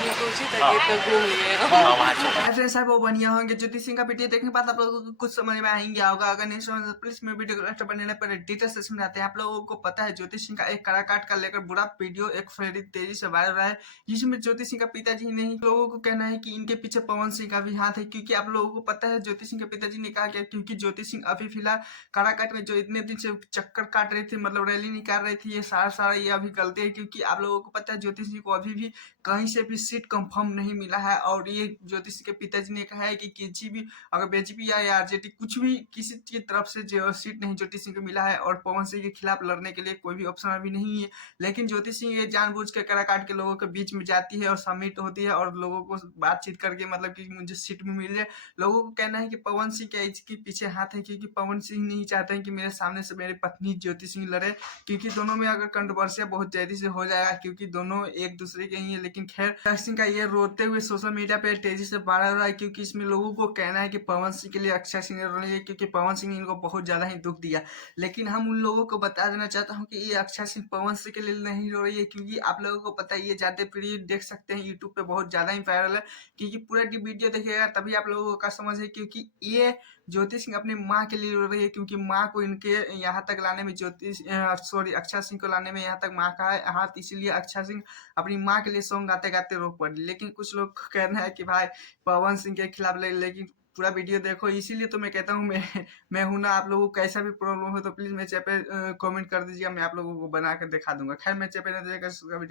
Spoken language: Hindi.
निकुंजी त गीत त घूम लिए हो। हाय फ्रेंड्स, आप वो बढ़िया होंगे। ज्योति सिंह का वीडियो देखने के बाद आप लोगों को कुछ समझ में आ ही गया होगा। अगर नहीं समझ तो प्लीज मेरे वीडियो को लास्ट बनने पर डिटेल से समझाते हैं। आप लोगों को पता है ज्योति सिंह का एक काराकाट का लेकर बुरा वीडियो एक बड़ी तेजी से वायरल रहा है, जिसमें ज्योति सिंह का पिताजी नहीं, लोगों को कहना है कि इनके पीछे पवन सिंह का भी हाथ है। क्योंकि आप लोगों को पता है ज्योति सिंह के पिताजी ने कहा कि क्योंकि ज्योति सिंह अभी फिलहाल काराकाट में जो इतने दिन से चक्कर काट रही थी, मतलब रैली निकाल रही थी, ये सारा ये अभी गलती है। क्योंकि आप लोगों को पता है ज्योति सिंह को अभी भी कहीं से भी सीट कंफर्म नहीं मिला है। और ये ज्योति सिंह के पिताजी ने कहा है कि किसी भी अगर बीजेपी या आरजेडी कुछ भी किसी की तरफ से जो सीट नहीं ज्योति सिंह को मिला है, और पवन सिंह के खिलाफ लड़ने के लिए कोई भी ऑप्शन अभी नहीं है। लेकिन ज्योति सिंह ये जानबूझ के काराकाट के लोगों के बीच में जाती है और समिट होती है और लोगों को बातचीत करके मतलब कि मुझे सीट भी मिल जाए। लोगों को कहना है कि पवन सिंह के इसके पीछे हाथ है, क्योंकि पवन सिंह नहीं चाहते हैं कि मेरे सामने से मेरी पत्नी ज्योति सिंह लड़े। क्योंकि दोनों में अगर कंट्रोवर्सिया बहुत जल्दी से हो जाएगा, क्योंकि दोनों एक दूसरे के ही है। लेकिन खैर अक्षय सिंह का ये रोते हुए सोशल मीडिया पे तेजी से वायरल हो रहा है, क्योंकि इसमें लोगों को कहना है कि पवन सिंह के लिए अक्षय सिंह ने रो रही है, क्योंकि पवन सिंह ने इनको बहुत ज्यादा ही दुख दिया। लेकिन हम उन लोगों को बता देना चाहता हूँ कि ये अक्षय सिंह पवन सिंह के लिए नहीं रो रही है, क्योंकि आप लोगों को पता है ये ज्यादा वीडियो देख सकते हैं यूट्यूब पे बहुत ज्यादा ही वायरल है। क्योंकि पूरा वीडियो देखिएगा तभी आप लोगों का समझ है। क्योंकि ये ज्योति सिंह अपनी माँ के लिए रो रही है, क्योंकि माँ को इनके यहाँ तक लाने में अक्षय सिंह को लाने में यहाँ तक माँ का है हाथ, इसीलिए अक्षय सिंह अपनी माँ के लिए सॉन्ग गाते गाते रो पड़ी। लेकिन कुछ लोग कहना है कि भाई पवन सिंह के खिलाफ लेकिन पूरा वीडियो देखो। इसीलिए तो मैं कहता हूँ मैं हूं ना। आप लोगों को कैसा भी प्रॉब्लम हो तो प्लीज मेरे चैनल पे कमेंट कर दीजिएगा, मैं आप लोगों को बना कर दिखा दूंगा। खैर मेरे चैनल पे वीडियो